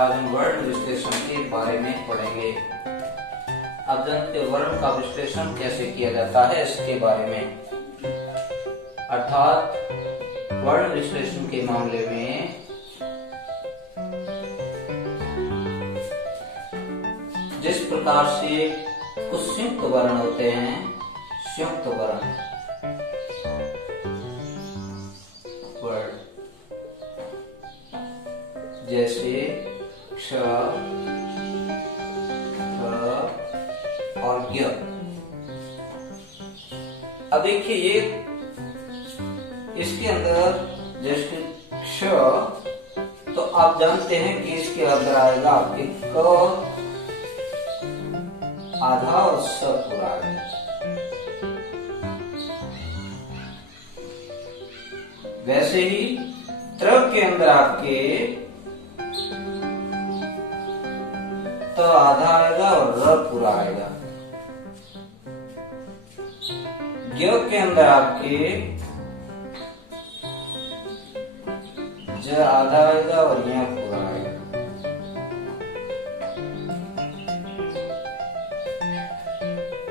आज हम वर्ण विश्लेषण के बारे में पढ़ेंगे। अब जानते वर्ण का विश्लेषण कैसे किया जाता है इसके बारे में, अर्थात वर्ण विश्लेषण के मामले में जिस प्रकार से कुछ संयुक्त वर्ण होते हैं, संयुक्त वर्ण जैसे क्ष, और य। अब देखिए ये इसके अंदर जैसे क्ष, तो आप जानते हैं कि इसके अंदर आएगा आपके क आधा और स पूरा आएगा। वैसे ही त्र के अंदर आपके तो आधा आएगा और र पूरा आएगा। य के अंदर आपके ज आधा आएगा और य पूरा आएगा।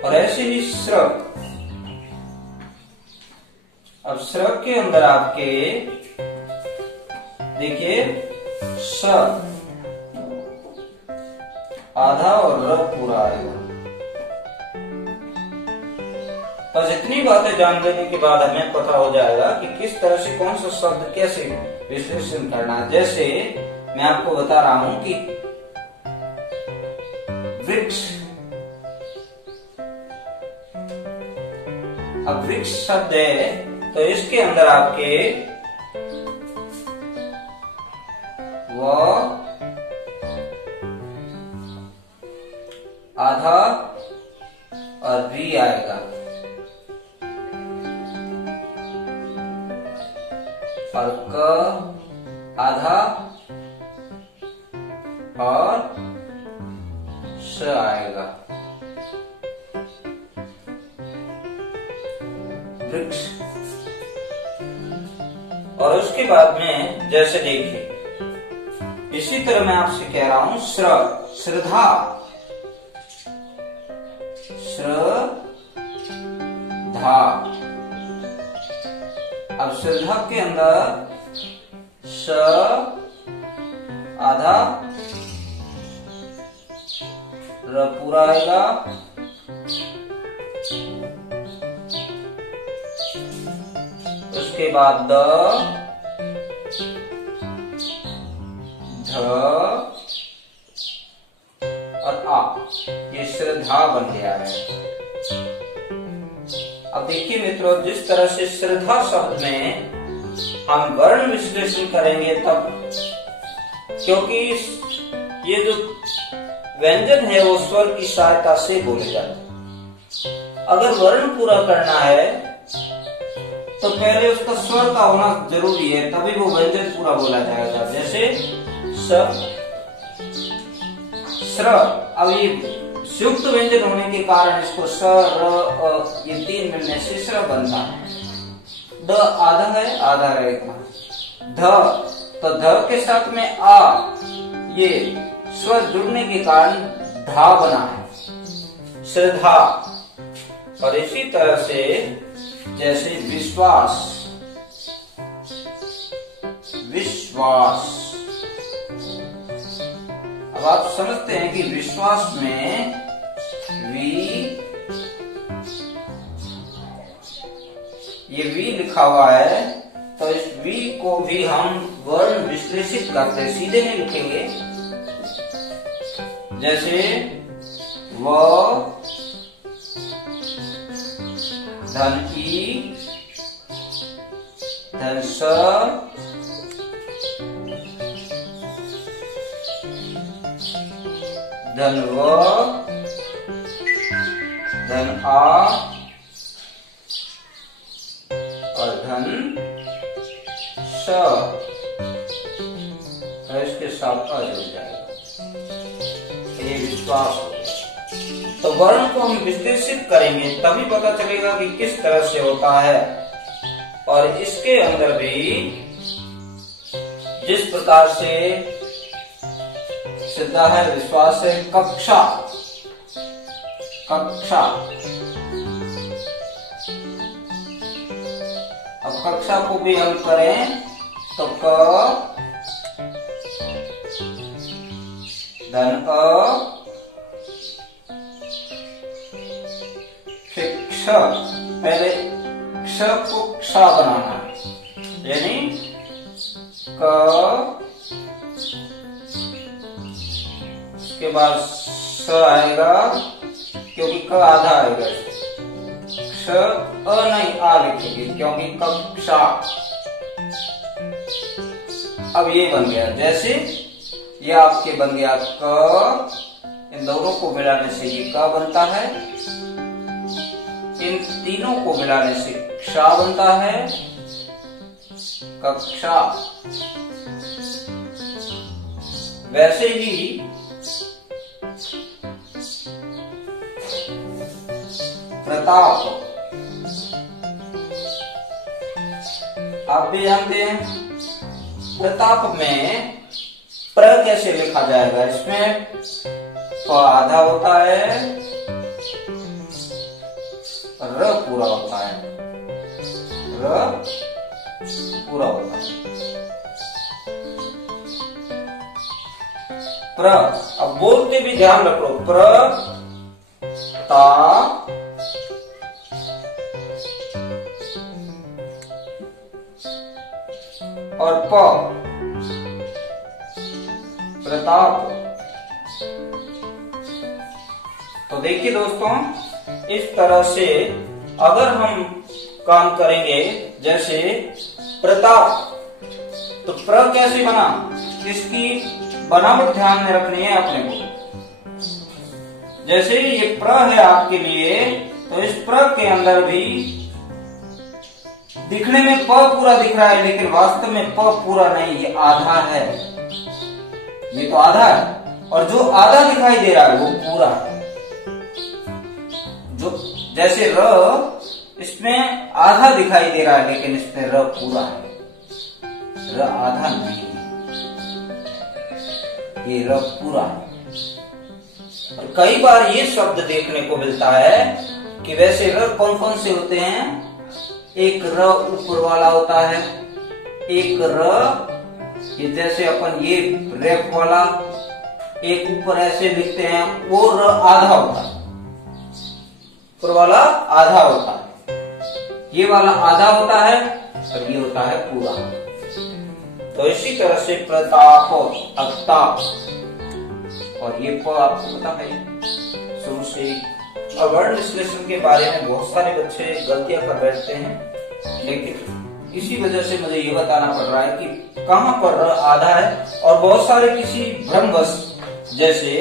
और ऐसे ही स्र, अब स्र के अंदर आपके देखिए स आधा और र पूरा आएगा। बस इतनी बातें जान लेने के बाद हमें पता हो जाएगा कि किस तरह से कौन सा शब्द कैसे विश्लेषण करना है। जैसे मैं आपको बता रहा हूं कि वृक्ष, अब वृक्ष शब्द है तो इसके अंदर आपके व आधा और री आएगा। और क आधा और स आएगा। वृक्ष। और उसके बाद में जैसे देखिए इसी तरह मैं आपसे कह रहा हूं श्रद्धा, श्रद्धा। अब श्रद्धा के अंदर स आधा र पूरा आएगा। उसके बाद ध और आ, ये श्रद्धा बन गया है। अब देखिए मित्रों, जिस तरह से श्रद्धा शब्द में हम वर्ण विश्लेषण करेंगे तब, क्योंकि ये जो व्यंजन है वो स्वर की सहायता से बोले जाते हैं। अगर वर्ण पूरा करना है तो पहले उसका स्वर का होना जरूरी है, तभी वो व्यंजन पूरा बोला जाएगा। जैसे स, श्र, अब ये संयुक्त व्यंजन होने के कारण इसको स, र, ये तीन मिलने से श्र बनता है। द आधा है, आधा रहेगा। ध, तो ध के साथ में आ, ये स्वर जुड़ने के कारण धा बना है, श्रद्धा। और इसी तरह से जैसे विश्वास, विश्वास। अब आप समझते हैं कि विश्वास में ये वी लिखा हुआ है, तो इस वी को भी हम वर्ण विश्लेषित करते हैं, सीधे नहीं लिखेंगे। जैसे व धन ई धन स धन व धन आ और धन स, इसके साथ आ जुड़ जाएगा। ये विश्वास हो गया। तो वर्ण को हम विश्लेषित करेंगे तभी पता चलेगा कि किस तरह से होता है। और इसके अंदर भी जिस प्रकार से श्रद्धा है, विश्वास है। कक्षा, कक्षा। अब कक्षा को भी हल करें तो क धन अ फिर क्ष, पहले क्ष कोक्षा बनाना है, यानी क, उसके बाद स आएगा क्योंकि क आधा आएगा, क्ष अ नहीं आ लिखेंगे क्योंकि कक्षा। अब ये बन गया, जैसे ये आपके बन गया क, इन दोनों को मिलाने से ये क बनता है, इन तीनों को मिलाने सेक्षा बनता है, कक्षा। वैसे ही प्रताप, आप भी जानते हैं प्रताप में प्र कैसे लिखा जाएगा, इसमें प आधा होता है, र पूरा होता है, र पूरा होता है। प्र, अब बोलते भी ध्यान रखो, प्र ता और प, प्रताप। तो देखिए दोस्तों, इस तरह से अगर हम काम करेंगे, जैसे प्रताप, तो प्र कैसे बना, इसकी बनावट ध्यान में रखनी है अपने को। जैसे ये प्र है आपके लिए, तो इस प्र के अंदर भी दिखने में प पूरा दिख रहा है, लेकिन वास्तव में प पूरा नहीं, ये आधा है, ये तो आधा है, और जो आधा दिखाई दे रहा है वो पूरा है। जो जैसे र, इसमें आधा दिखाई दे रहा है, लेकिन इसमें र पूरा है, र आधा नहीं है, ये र पूरा है। और कई बार ये शब्द देखने को मिलता है कि वैसे र कौन कौन से होते हैं, एक र ऊपर वाला होता है, एक र ये जैसे अपन ये रेप वाला, एक ऊपर ऐसे लिखते हैं, वो र आधा होता है, ऊपर वाला आधा होता है, ये वाला आधा होता है और ये होता है पूरा। तो इसी तरह से प्रताप, अवताप, और ये प आपको पता है शुरू से। वर्ण विश्लेषण के बारे में बहुत सारे बच्चे गलतियां कर बैठते हैं, लेकिन इसी वजह से मुझे ये बताना पड़ रहा है कि कहां पर र आधा है, और बहुत सारे किसी भ्रमवश जैसे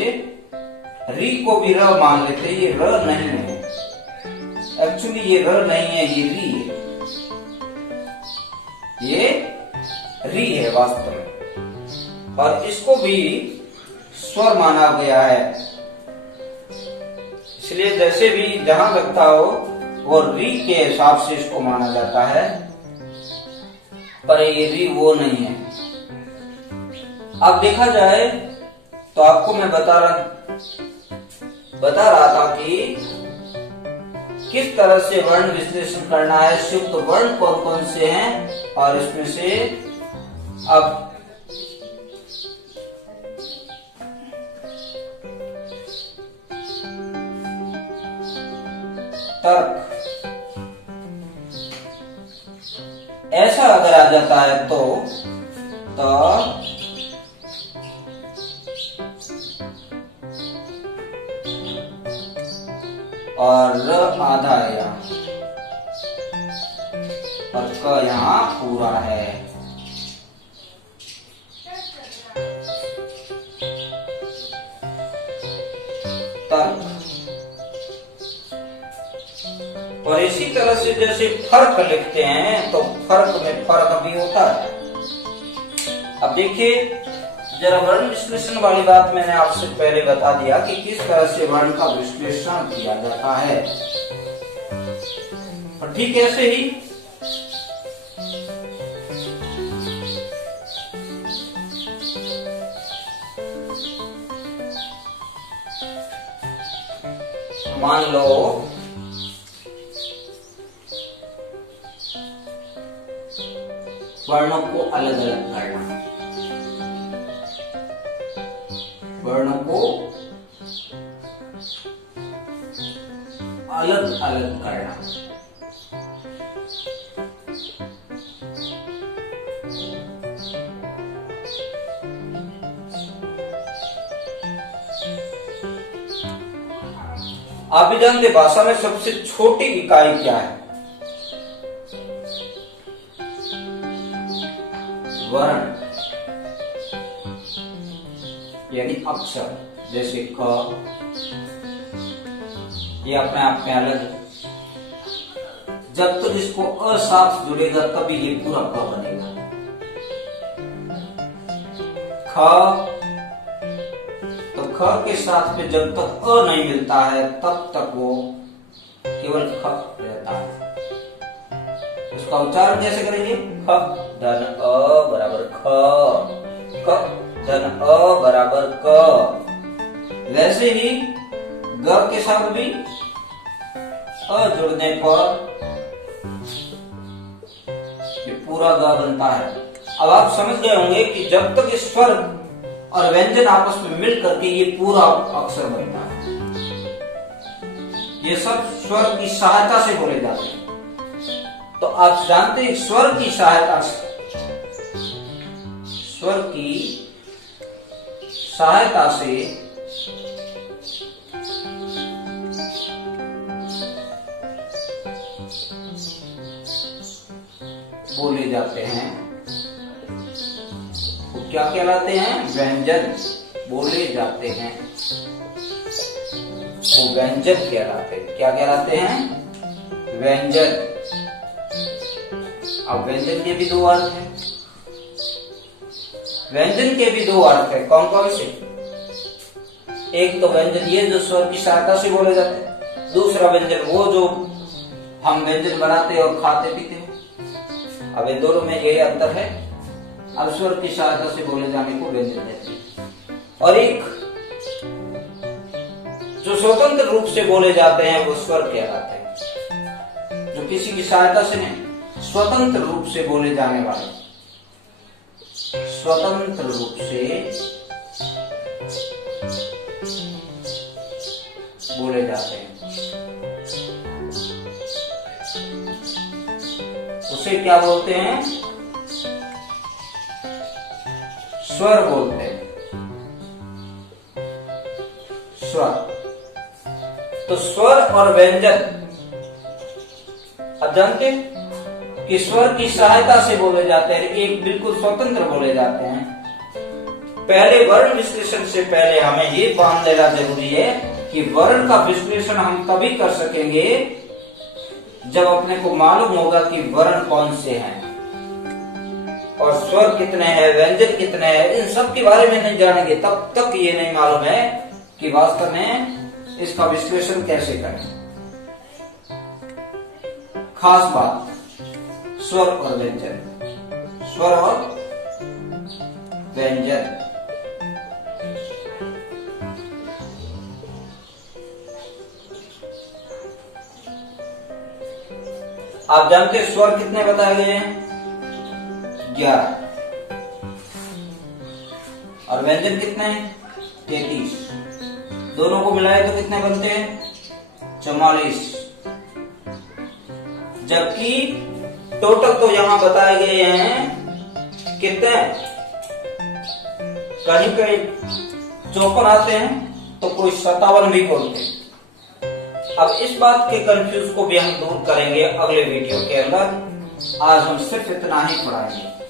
री को भी र मान लेते, ये र नहीं है, एक्चुअली ये र नहीं है, ये री है, ये री है वास्तव में, और इसको भी स्वर माना गया है। इसलिए जैसे भी जहां लगता हो वो री के हिसाब से इसको माना जाता है, पर ये री वो नहीं है। अब देखा जाए तो आपको मैं बता रहा था कि किस तरह से वर्ण विश्लेषण करना है, शुद्ध वर्ण कौन कौन से हैं, और इसमें से अब तर्क, ऐसा अगर आ जाता है तो त और र आधा है यहाँ, और क यहाँ पूरा है। तर्क, और इसी तरह से जैसे फर्क लिखते हैं तो फर्क में फर्क भी होता है। अब देखिए जरा वर्ण विश्लेषण वाली बात मैंने आपसे पहले बता दिया कि किस तरह से वर्ण का विश्लेषण किया जाता है, और ठीक ऐसे ही मान लो वर्णों को अलग अलग करना, वर्णों को अलग अलग करना। आप भी जानते भाषा में सबसे छोटी इकाई क्या है? वर्ण यानी अक्षर। जैसे क, ये अपने आप में अलग है। जब तक इसको अ साथ जुड़ेगा तभी ये पूरा क बनेगा। ख, तो ख के साथ में जब तक अ नहीं मिलता है तब तक वो केवल ख रहता है। उसका उच्चारण कैसे करेंगे? ख धन अ बराबर ख, क धन अ बराबर क। वैसे ही ग के साथ भी अ जुड़ने पर ये पूरा ग बनता है। अब आप समझ गए होंगे कि जब तक इस स्वर और व्यंजन आपस में मिल करके ये पूरा अक्षर बनता है। ये सब स्वर की सहायता से बोले जाते हैं। तो आप जानते हैं स्वर की सहायता से, स्वर की सहायता से बोले जाते हैं। वो क्या कहलाते हैं? व्यंजन बोले जाते हैं। वो व्यंजन कहलाते हैं। क्या कहलाते हैं? व्यंजन। अब व्यंजन के भी दो अर्थ हैं। व्यंजन के भी दो अर्थ है। कौन कौन से? एक तो व्यंजन ये जो स्वर की सहायता से बोले जाते हैं। दूसरा व्यंजन वो जो हम व्यंजन बनाते और खाते पीते हैं। अब इन दोनों में यही अंतर है। अब स्वर की सहायता से बोले जाने को व्यंजन कहते हैं। और एक जो स्वतंत्र रूप से बोले जाते हैं वो स्वर कहलाते हैं। जो किसी की सहायता से नहीं, स्वतंत्र रूप से बोले जाने वाले, स्वतंत्र रूप से बोले जाते हैं, उसे क्या बोलते हैं? स्वर बोलते हैं। स्वर। तो स्वर और व्यंजन अब जानते हैं कि स्वर की सहायता से बोले जाते हैं, एक बिल्कुल स्वतंत्र बोले जाते हैं। पहले वर्ण विश्लेषण से पहले हमें ये मान लेना जरूरी है कि वर्ण का विश्लेषण हम तभी कर सकेंगे जब अपने को मालूम होगा कि वर्ण कौन से हैं और स्वर कितने हैं, व्यंजन कितने हैं। इन सब के बारे में नहीं जानेंगे तब तक ये नहीं मालूम है कि वास्तव में इसका विश्लेषण कैसे करें। खास बात स्वर और व्यंजन, स्वर और व्यंजन। आप जानते हैं स्वर कितने बताए गए हैं? 11। और व्यंजन कितने हैं? 33। दोनों को मिलाए तो कितने बनते हैं? 44। जबकि टोटल तो यहां बताए गए हैं कितने? कहीं कहीं 54 आते हैं तो कोई 57 भी बोलते हैं। अब इस बात के कंफ्यूज को भी हम दूर करेंगे अगले वीडियो के अंदर। आज हम सिर्फ इतना ही पढ़ाएंगे।